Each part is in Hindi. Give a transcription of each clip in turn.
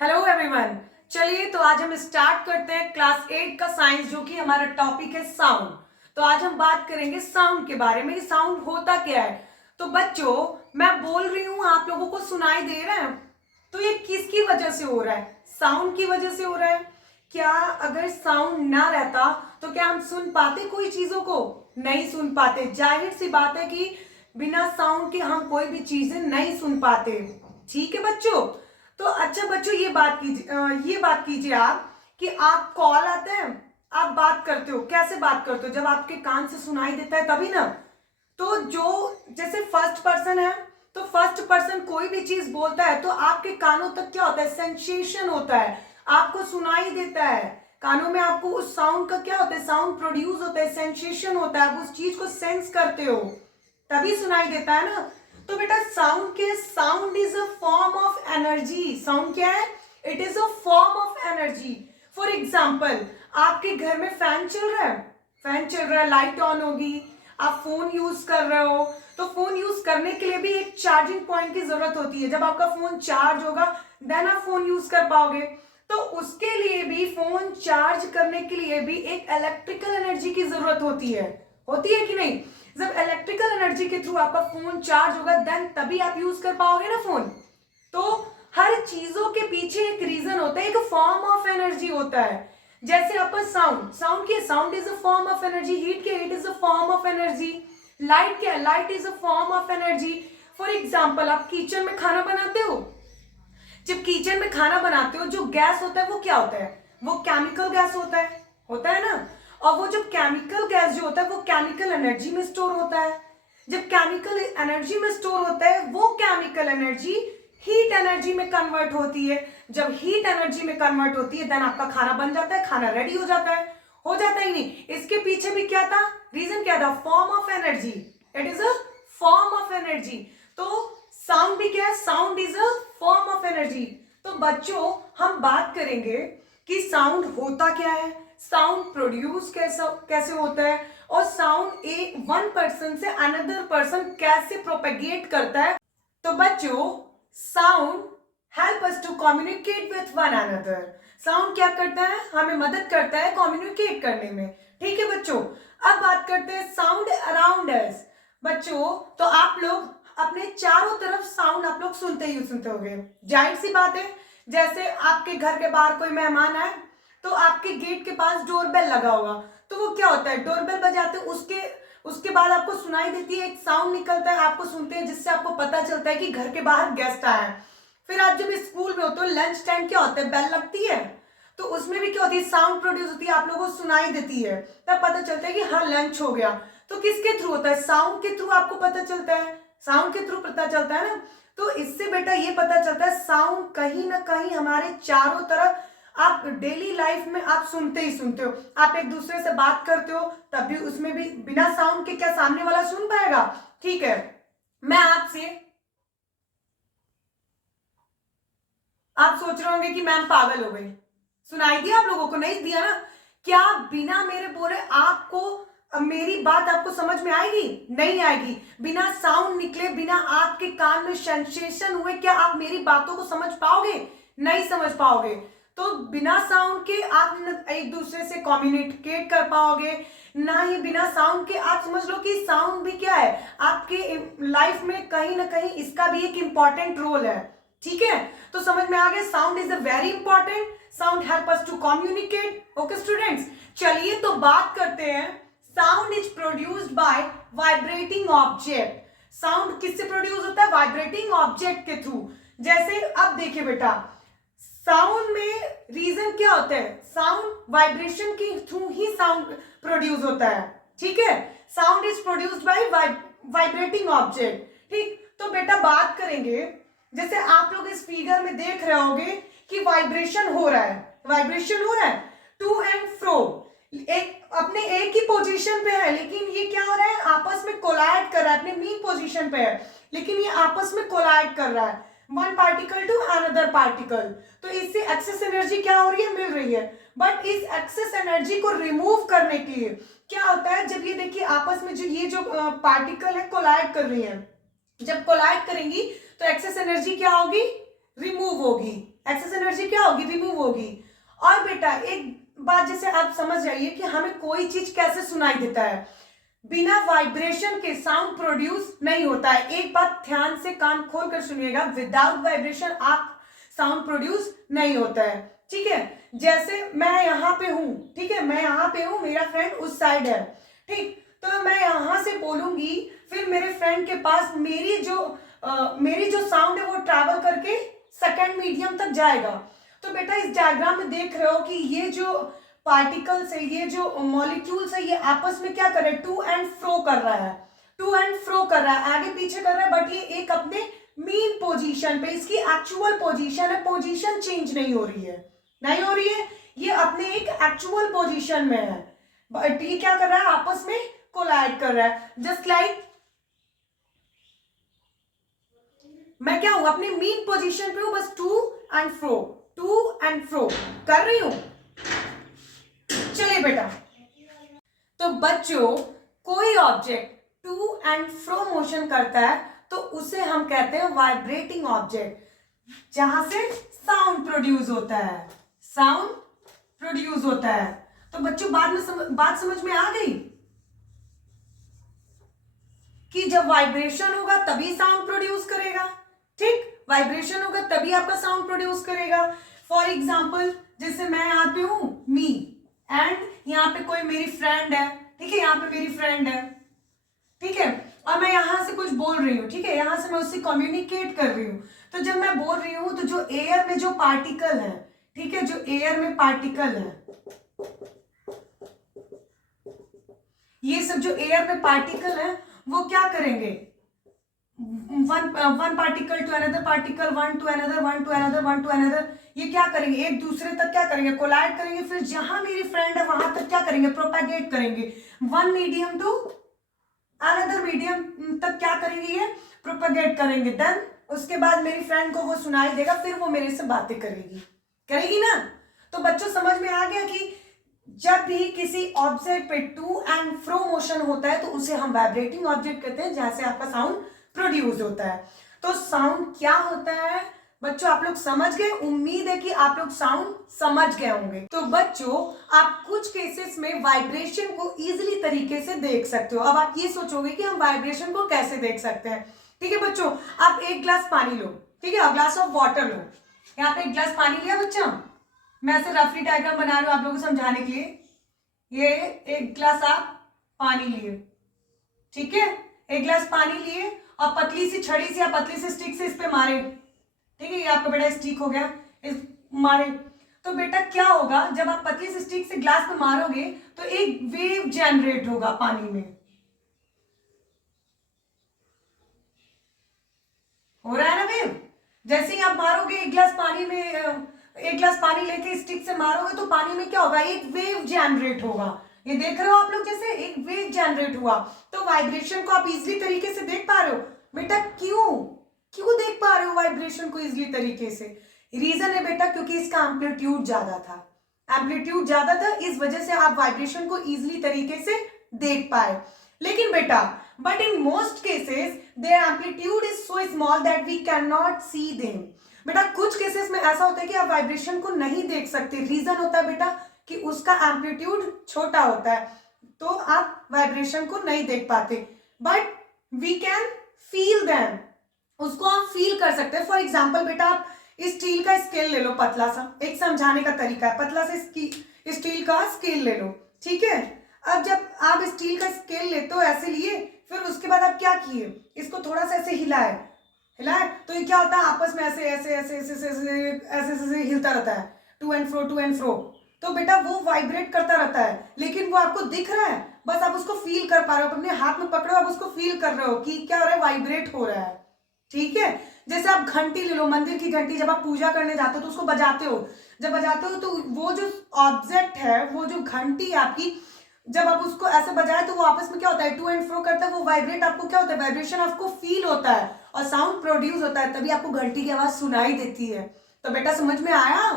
Hello everyone. चलिए तो आज हम स्टार्ट करते हैं क्लास 8 का साइंस, जो कि हमारा टॉपिक है साउंड। तो आज हम बात करेंगे साउंड के बारे में कि साउंड होता क्या है। तो बच्चों, मैं बोल रही हूं, आप लोगों को सुनाई दे रहा है? तो ये किसकी वजह से हो रहा है? साउंड की वजह से हो रहा है। क्या अगर साउंड ना रहता तो क्या हम सुन पाते कोई चीजों को? नहीं सुन पाते। जाहिर सी बात है कि बिना साउंड के हम कोई भी चीजें नहीं सुन पाते। ठीक है बच्चों। तो अच्छा बच्चों, ये बात कीजिए आप कि आप कॉल आते हैं, आप बात करते हो, कैसे बात करते हो? जब आपके कान से सुनाई देता है तभी ना। तो जो जैसे फर्स्ट पर्सन है, तो फर्स्ट पर्सन कोई भी चीज बोलता है तो आपके कानों तक क्या होता है? सेंसेशन होता है, आपको सुनाई देता है। कानों में आपको उस साउंड का क्या होता है? साउंड प्रोड्यूस होता है, सेंसेशन होता है, आप उस चीज को सेंस करते हो, तभी सुनाई देता है ना। तो बेटा sound is a form of energy. Sound क्या है? It is a form of energy. For example, आपके घर में फैन चल रहा है, लाइट ऑन होगी, आप फोन यूज कर रहे हो, तो फोन यूज करने के लिए भी एक चार्जिंग पॉइंट की जरूरत होती है। जब आपका फोन चार्ज होगा देन आप फोन यूज कर पाओगे। तो उसके लिए भी, फोन चार्ज करने के लिए भी एक इलेक्ट्रिकल एनर्जी की जरूरत होती है कि नहीं? जब इलेक्ट्रिकल एनर्जी के थ्रू आपका फोन चार्ज होगा देन तभी आप यूज कर पाओगे ना फोन। तो हर चीजों के पीछे एक रीजन होता है, एक फॉर्म ऑफ एनर्जी होता है। जैसे आपका sound is a form of energy. Heat के heat is a form of energy. Light क्या है? Light is a form of energy. For example, आप किचन में खाना बनाते हो, जब किचन में खाना बनाते हो जो गैस होता है वो क्या होता है? वो केमिकल गैस होता है ना। और वो जब केमिकल गैस जो होता है वो केमिकल एनर्जी में स्टोर होता है। जब केमिकल एनर्जी में स्टोर होता है वो केमिकल एनर्जी हीट एनर्जी में कन्वर्ट होती है। जब हीट एनर्जी में कन्वर्ट होती है देन आपका खाना बन जाता है, खाना रेडी हो जाता है। हो जाता ही नहीं, इसके पीछे भी क्या था? रीजन क्या था? Form of energy. It is a form of energy. तो साउंड भी क्या है? Sound is a form of energy. तो बच्चों, हम बात करेंगे कि साउंड होता क्या है, साउंड प्रोड्यूस कैसे होता है, और साउंड एक वन पर्सन से अनदर पर्सन कैसे प्रोपेगेट करता है। तो बच्चों, sound help us to communicate with one another. Sound क्या करता है? हमें मदद करता है कम्युनिकेट करने में। ठीक है बच्चों। अब बात करते हैं साउंड अराउंड अस। बच्चों, तो आप लोग अपने चारों तरफ साउंड आप लोग सुनते होंगे। जाहिर सी बात है, जैसे आपके घर के बाहर कोई मेहमान आए तो आपके गेट के पास डोरबेल लगा होगा, तो वो क्या होता है? डोरबेल बजाते उसके उसके बाद आपको सुनाई देती है, एक साउंड निकलता है, आपको सुनते हैं, जिससे आपको पता चलता है कि घर के बाहर गेस्ट आए हैं। फिर आप जब स्कूल में होते हो, लंच टाइम क्या होता है? बेल लगती है, तो उसमें भी क्या होती है? साउंड प्रोड्यूस होती है, आप लोगों को सुनाई देती है, तब पता चलता है कि हाँ लंच हो गया। तो किसके थ्रू होता है? साउंड के थ्रू आपको पता चलता है, साउंड के थ्रू पता चलता है ना। तो इससे बेटा ये पता चलता है साउंड कहीं ना कहीं हमारे चारों तरफ, आप डेली लाइफ में आप सुनते हो। आप एक दूसरे से बात करते हो तब भी उसमें भी बिना साउंड के क्या सामने वाला सुन पाएगा? ठीक है। मैं आपसे, आप सोच रहे होंगे कि मैम पागल हो गई, सुनाई दिया आप लोगों को? नहीं दिया ना। क्या बिना मेरे बोले आपको मेरी बात आपको समझ में आएगी? नहीं आएगी। बिना साउंड निकले, बिना आपके कान में सेंसेशन हुए क्या आप मेरी बातों को समझ पाओगे? नहीं समझ पाओगे। तो बिना साउंड के आप न एक दूसरे से कम्युनिकेट कर पाओगे, ना ही बिना साउंड के। आप समझ लो कि साउंड भी क्या है आपके लाइफ में, कहीं ना कहीं इसका भी एक इंपॉर्टेंट रोल है। ठीक है, तो समझ में आ गया, sound is a very important. Sound help us to communicate. Okay students, चलिए तो बात करते हैं। Sound is produced by vibrating object. Sound किससे प्रोड्यूस होता है? वाइब्रेटिंग ऑब्जेक्ट के थ्रू। जैसे अब देखिए बेटा, साउंड में रीजन क्या होता है? साउंड वाइब्रेशन के थ्रू ही साउंड प्रोड्यूस होता है। ठीक है, sound is produced by vibrating object. ठीक, तो बेटा बात करेंगे, जैसे आप लोग इस फिगर में देख रहे होंगे कि वाइब्रेशन हो रहा है टू एंड फ्रो। एक अपने एक ही पोजीशन पे है, लेकिन ये क्या हो रहा है? आपस में कोलाइड कर रहा है, अपने मीन पोजीशन पे है, लेकिन ये आपस में कोलाइड कर रहा है, one particle to another particle. तो इससे एक्सेस एनर्जी क्या हो रही है? मिल रही है। बट इस एक्सेस एनर्जी को रिमूव करने के लिए क्या होता है? जब ये देखिए आपस में जो ये जो पार्टिकल है कोलाइड कर रही है, जब कोलाइड करेंगी तो एक्सेस एनर्जी क्या होगी? रिमूव होगी। एक्सेस एनर्जी क्या होगी, रिमूव होगी। और बेटा एक बात जैसे आप समझ जाइए कि हमें कोई चीज कैसे सुनाई देता है, बिना वाइब्रेशन के साउंड प्रोड्यूस नहीं होता है। एक बात ध्यान से कान खोल कर सुनिएगा, विदाउट वाइब्रेशन आप साउंड प्रोड्यूस नहीं होता है, ठीक है। जैसे मैं यहाँ पे हूं, ठीक है, मैं यहाँ पे हूं, मेरा फ्रेंड उस साइड है, ठीक, तो मैं यहां से बोलूंगी, फिर मेरे फ्रेंड के पास मेरी जो साउंड है वो ट्रैवल करके सेकंड मीडियम तक जाएगा। तो बेटा इस डायग्राम में देख रहे हो कि ये जो पार्टिकल्स है, ये जो मॉलिक्यूल्स है, ये आपस में क्या कर रहे हैं, टू एंड फ्रो कर रहा है, टू एंड फ्रो कर रहा है, आगे पीछे कर रहा है, बट ये एक अपने मीन पोजीशन पे, इसकी एक्चुअल पोजीशन है, पोजीशन चेंज नहीं हो रही है, नहीं हो रही है, ये अपने एक एक्चुअल पोजीशन में है, बट ये क्या कर रहा है, आपस में कोलाइड कर रहा है। जस्ट लाइक मैं क्या हूं, अपने मीन पोजीशन पे हूं, बस टू एंड फ्रो कर रही हूं। चलिए बेटा, तो बच्चों कोई object to and fro motion करता है तो उसे हम कहते हैं वाइब्रेटिंग ऑब्जेक्ट, जहां से साउंड प्रोड्यूस होता है, साउंड प्रोड्यूस होता है। तो बच्चों बात समझ में आ गई कि जब वाइब्रेशन होगा तभी साउंड प्रोड्यूस करेगा, ठीक, वाइब्रेशन होगा तभी आपका साउंड प्रोड्यूस करेगा। फॉर एग्जाम्पल जैसे मैं यहाँ पे हूं, मी, एंड यहाँ पे कोई मेरी फ्रेंड है, ठीक है, यहाँ पे मेरी फ्रेंड है, ठीक है, और मैं यहां से कुछ बोल रही हूँ, ठीक है, यहां से मैं उससे कम्युनिकेट कर रही हूँ। तो जब मैं बोल रही हूँ तो जो एयर में जो पार्टिकल है, ठीक है, जो एयर में पार्टिकल है, ये सब जो एयर में पार्टिकल है वो क्या करेंगे, one particle to another particle, one to another, one to another, one to another, ये क्या करेंगे, एक दूसरे तक क्या करेंगे, कोलाइड करेंगे, फिर जहां मेरी फ्रेंड है वहां तक क्या करेंगे, प्रोपेगेट करेंगे, one medium to another medium तक क्या करेंगे, ये प्रोपेगेट करेंगे। देन उसके बाद मेरी फ्रेंड को वो सुनाई देगा, फिर वो मेरे से बातें करेगी ना। तो बच्चों समझ में आ गया कि जब भी किसी ऑब्जेक्ट पे टू एंड फ्रो मोशन होता है तो उसे हम वाइब्रेटिंग ऑब्जेक्ट कहते हैं, जहां से आपका साउंड प्रोड्यूस होता है। तो साउंड क्या होता है बच्चों, आप लोग समझ गए, उम्मीद है कि आप लोग साउंड समझ गए होंगे। तो बच्चों आप कुछ केसेस में वाइब्रेशन को इजीली तरीके से देख सकते हो। अब आप ये सोचोगे कि हम वाइब्रेशन को कैसे देख सकते हैं, ठीक है बच्चों, आप एक ग्लास पानी लो, ठीक है, ग्लास ऑफ वाटर लो, यहाँ पे एक ग्लास पानी लिया बच्चा, मैं ऐसे रफली डायग्राम बना रही हूँ आप लोगों को समझाने के लिए। ये एक ग्लास आप पानी लिए, ठीक है, एक ग्लास पानी लिए और पतली सी छड़ी से या पतली सी स्टिक से इस पे मारे, ठीक है, ये आपका बेटा स्टिक हो गया, इस मारे। तो बेटा क्या होगा, जब आप पतली सी स्टिक से ग्लास पे मारोगे तो एक वेव जनरेट होगा पानी में, हो रहा है ना वेव। जैसे ही आप मारोगे एक ग्लास पानी में, एक ग्लास पानी लेके स्टिक से मारोगे तो पानी में क्या होगा, एक वेव जनरेट होगा। ये देख रहे हो आप लोग, जैसे एक वेव जनरेट हुआ। तो वाइब्रेशन को आप इजीली तरीके से देख पा रहे हो बेटा, क्यों देख पा रहे हो वाइब्रेशन को इजीली तरीके से, रीजन है बेटा क्योंकि इसका एम्पलीट्यूड ज्यादा था, एम्पलीट्यूड ज्यादा था, इस वजह से आप वाइब्रेशन को इजीली तरीके से देख पाए। लेकिन बेटा but in most cases their amplitude is so small that we can not see them. बेटा कुछ केसेस में ऐसा होता है कि आप वाइब्रेशन को नहीं देख सकते, रीजन होता है बेटा कि उसका एम्पलीट्यूड छोटा होता है, तो आप वाइब्रेशन को नहीं देख पाते, but we can feel them, उसको आप फील कर सकते हैं। फॉर एग्जाम्पल बेटा आप स्टील का स्केल ले लो, पतला सा, एक समझाने का तरीका है, पतला सा स्टील का स्केल ले लो, ठीक है। अब जब आप स्टील का स्केल लेते हो ऐसे लिए, फिर उसके बाद आप क्या किए, इसको थोड़ा सा ऐसे हिलाए, तो ये क्या होता है, आपस में ऐसे ऐसे ऐसे ऐसे ऐसे ऐसे ऐसे हिलता रहता है, टू एंड फ्रो। तो बेटा वो वाइब्रेट करता रहता है, लेकिन वो आपको दिख रहा है, बस आप उसको फील कर पा रहे हो, अपने हाथ में पकड़ो, आप उसको फील कर रहे हो कि क्या हो रहा है, वाइब्रेट हो रहा है, ठीक है। जैसे आप घंटी ले लो, मंदिर की घंटी, जब आप पूजा करने जाते हो तो उसको बजाते हो, जब बजाते हो तो वो जो ऑब्जेक्ट है, वो जो घंटी है आपकी, जब आप उसको ऐसे बजाए तो वो आपस में क्या होता है, टू एंड फ्रो करता है, वो वाइब्रेट, आपको क्या होता है, वाइब्रेशन आपको फील होता है और साउंड प्रोड्यूस होता है, तभी आपको घंटी की आवाज सुनाई देती है। तो बेटा समझ में आया।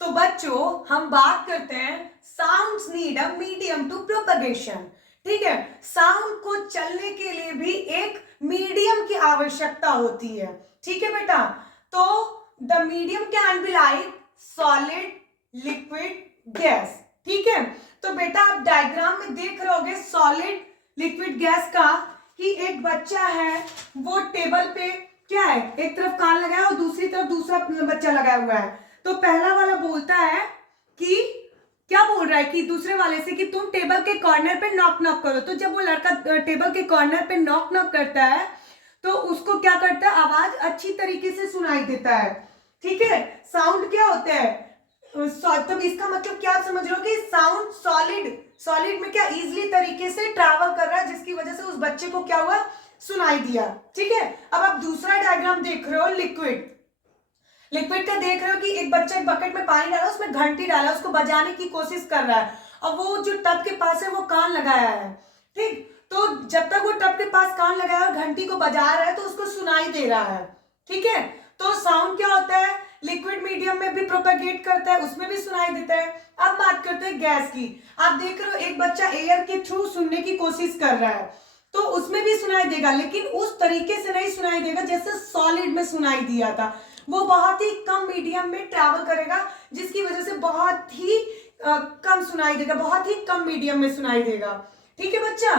तो बच्चों हम बात करते हैं sounds need a medium to propagation, ठीक है, साउंड को चलने के लिए भी एक मीडियम की आवश्यकता होती है, ठीक है बेटा। तो the medium can be like solid, liquid, gas. ठीक है, तो बेटा आप डायग्राम में देख रहे होगे सॉलिड, लिक्विड, गैस का कि एक बच्चा है वो टेबल पे क्या है, एक तरफ कान लगाया और दूसरी तरफ दूसरा बच्चा लगाया हुआ है। तो पहला वाला बोलता है कि क्या बोल रहा है कि दूसरे वाले से कि तुम टेबल के कॉर्नर पे नॉक नॉक करो। तो जब वो लड़का टेबल के कॉर्नर पे नॉक नॉक करता है तो उसको क्या करता है, आवाज अच्छी तरीके से सुनाई देता है। ठीक है, साउंड क्या होता है, तो इसका मतलब क्या आप समझ रहे हो कि साउंड सॉलिड में क्या इजीली तरीके से ट्रैवल कर रहा है, जिसकी वजह से उस बच्चे को क्या हुआ, सुनाई दिया। ठीक है, अब आप दूसरा डायग्राम देख रहे हो लिक्विड का देख रहे हो कि एक बच्चा एक बकेट में पानी डाला, उसमें घंटी डाला, उसको बजाने की कोशिश कर रहा है और वो जो टब के पास है वो कान लगाया है। ठीक, तो जब तक वो टब के पास कान लगाया और घंटी को बजा रहा है तो उसको सुनाई दे रहा है। ठीक है, तो साउंड क्या होता है, लिक्विड मीडियम में भी प्रोपेगेट करता है, उसमें भी सुनाई देता है। अब बात करते हैं गैस की। आप देख रहे हो एक बच्चा एयर के थ्रू सुनने की कोशिश कर रहा है तो उसमें भी सुनाई देगा, लेकिन उस तरीके से नहीं सुनाई देगा जैसे सॉलिड में सुनाई दिया था। वो बहुत ही कम मीडियम में ट्रैवल करेगा, जिसकी वजह से बहुत ही कम सुनाई देगा, बहुत ही कम मीडियम में सुनाई देगा। ठीक है बच्चा,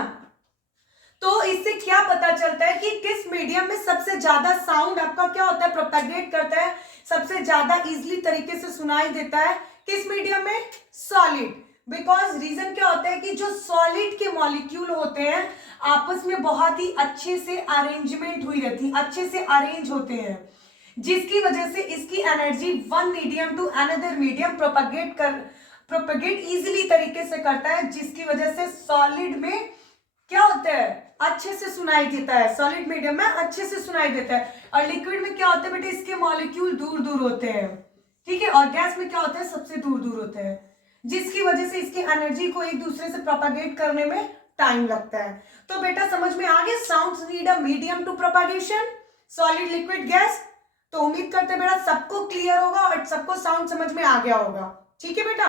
तो इससे क्या पता चलता है कि किस मीडियम में सबसे ज्यादा साउंड आपका क्या होता है, प्रोपेगेट करता है, सबसे ज्यादा इजीली तरीके से सुनाई देता है, किस मीडियम में, सॉलिड। बिकॉज रीजन क्या होता है कि जो सॉलिड के मॉलिक्यूल होते हैं आपस में बहुत ही अच्छे से अरेंजमेंट हुई रहती, अच्छे से अरेंज होते हैं, जिसकी वजह से इसकी energy one medium to another medium propagate easily तरीके से करता है, जिसकी वजह से सॉलिड में क्या होता है, अच्छे से सुनाई देता है, सॉलिड मीडियम में अच्छे से सुनाई देता है। और लिक्विड में क्या होता है बेटे, इसके मॉलिक्यूल दूर दूर होते हैं। ठीक है, और गैस में क्या होता है, सबसे दूर दूर होते हैं, जिसकी वजह से इसकी एनर्जी को एक दूसरे से प्रोपेगेट करने में टाइम लगता है। तो बेटा समझ में आ गया, sounds need a medium to propagation, solid, liquid, gas. तो उम्मीद करते हैं बेटा सबको क्लियर होगा और सबको साउंड समझ में आ गया होगा। ठीक है बेटा।